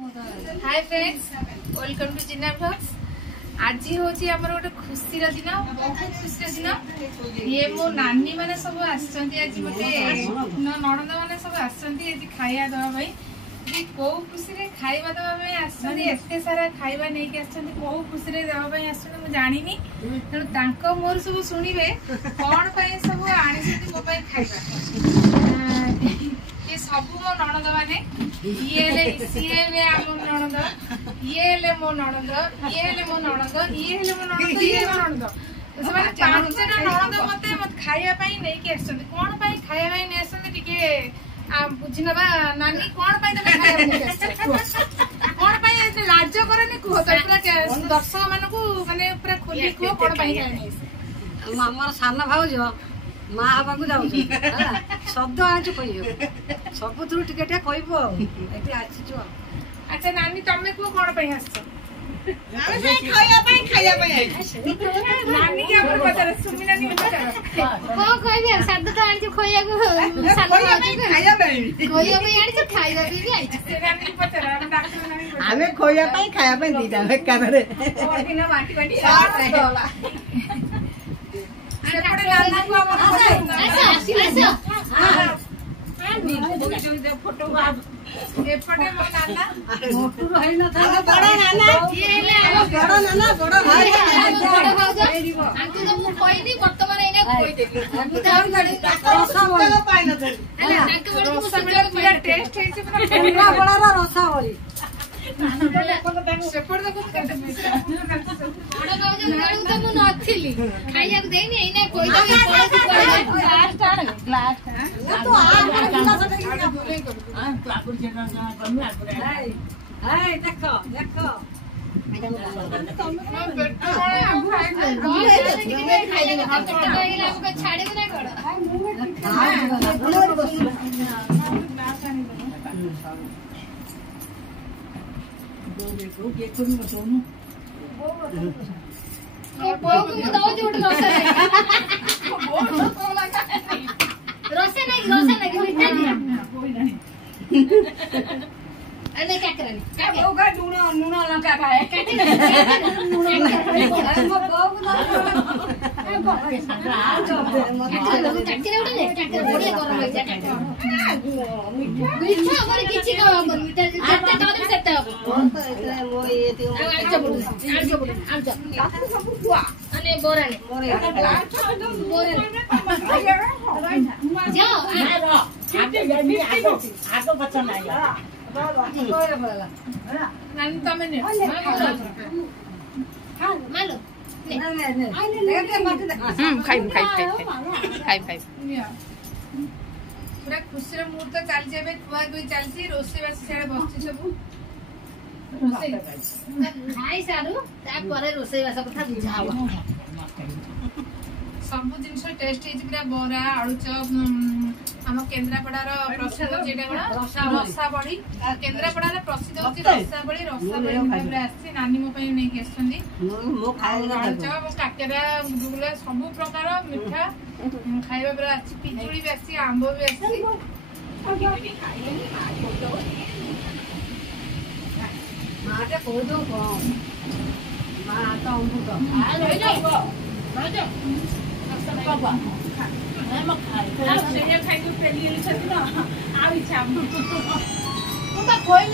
Hi friends, welcome to Jina blogs. आज हूँ आम गोटे खुशी दिन, बहुत खुशी दिन। ये मो नानी मैंने सब आसछंती आज मते नणंद मैंने सब आसछंती आज खाଇବା दवा जी कौ खुशी रे खाଇବା दवा आसछंती। एते सारा खाଇବା नै के आसछंती, कौ खुशी रे दवा आसछंती मु जानिनी। तेणु तांको मोर सब सुनिबे कोन पय सब आनिछंती मो पय खाଇବା। ये सब मो नणंद माने ये आम नणंद, ये मो नणंद, ये मो नणंद, ये मो नणंद, ये मो नणंद। ସେମାନେ ପାଞ୍ଚଟା ନଣନ୍ଦ ମତେ ଖାଇବା ପାଇଁ ନେଇକି ଆସିଛନ୍ତି। କଣ ପାଇଁ ଖାଇବା ପାଇଁ ନେଇ ଆସିଛନ୍ତି ଟିକେ ବୁଝି ନେବା। ନାନୀ କଣ ପାଇଁ ତମେ ଖାଇବା ନେଇକି ଆସିଛ? କଣ ପାଇଁ ଏତେ ଲାଜ କରନି କୁହ ତ, ପୁରା ଦର୍ଶକ ମାନଙ୍କୁ ମାନେ ପୁରା ଖୋଲି କୁହ କଣ ପାଇଁ ଖାଇବା ନେଇ ଆସିଛ? ଆମର ସାନ ଭାଉଜ ମା ହବାକୁ ଯାଉଛୁ, ଶବ୍ଦ ଆଣିଛୁ କହିବ, ସବୁଥିରୁ ଟିକେ ଟିକେ କହିବୁ ଆଉ ଏଠି ଆସିଛୁ ଆଉ। ଆଚ୍ଛା ନାନୀ ତମେ କୁହ କଣ ପାଇଁ ଆସିଛ? नानी के अपन पता सुमी नानी को पता को कहबे शब्द तो आनी खोया को खाया नहीं खोया पे आनी छ खाइबा भी आई छ नानी को पता डॉक्टर नानी हमें खोया पाई खाया पाई दीदा बेकारे और दिन बाटी बाटी होला सेपटे नाना को अपन अच्छा फोटो एपटे मो नाना मोटू रही न था बड़ा नाना ये ले बड़ा नाना बड़ा भाई बड़ा भाउजा आंटी तो मु कहनी वर्तमान एने कहि देली मु जाउ गाडी रसा पाई न थे अरे आंटी बड़ी मु सबले पूरा टेस्ट है से पूरा केन्द्रा बड़ार रसावली सेपट देखो केते मिठा बड़ा भाउजा गाडी तो मु नथिली खाइया देनी एने कहि देली ग्लास टाण ग्लास तो आ गिलास हाय देखो देखो अरे क्या करनी वो का नून लंका खाए नानी तमे ने मालो पूरा खुशी रे मुहूर्त चलछि। एबे खुआ खुई चलछि, रोसे बासी सेडे बसछि सब खाई सारू ता परे रोसई वासा कथा बुझा हवा सब जिनस टेस्ट है पूरा बरा आलू चप आम केन्द्रापड़ार प्रसिद्ध जेटा रसा बड़ी केन्द्रापड़ार प्रसिद्ध होची रसा बड़ी आसी नानी मो पई नै के आछंदी आलू चप काकेरा गुलगुला सब प्रकार मिठा खाइबा पूरा आसी, पिजुली भी आसी, आंब भी आसी। माटे कोइ दो मा तो अमृत खोई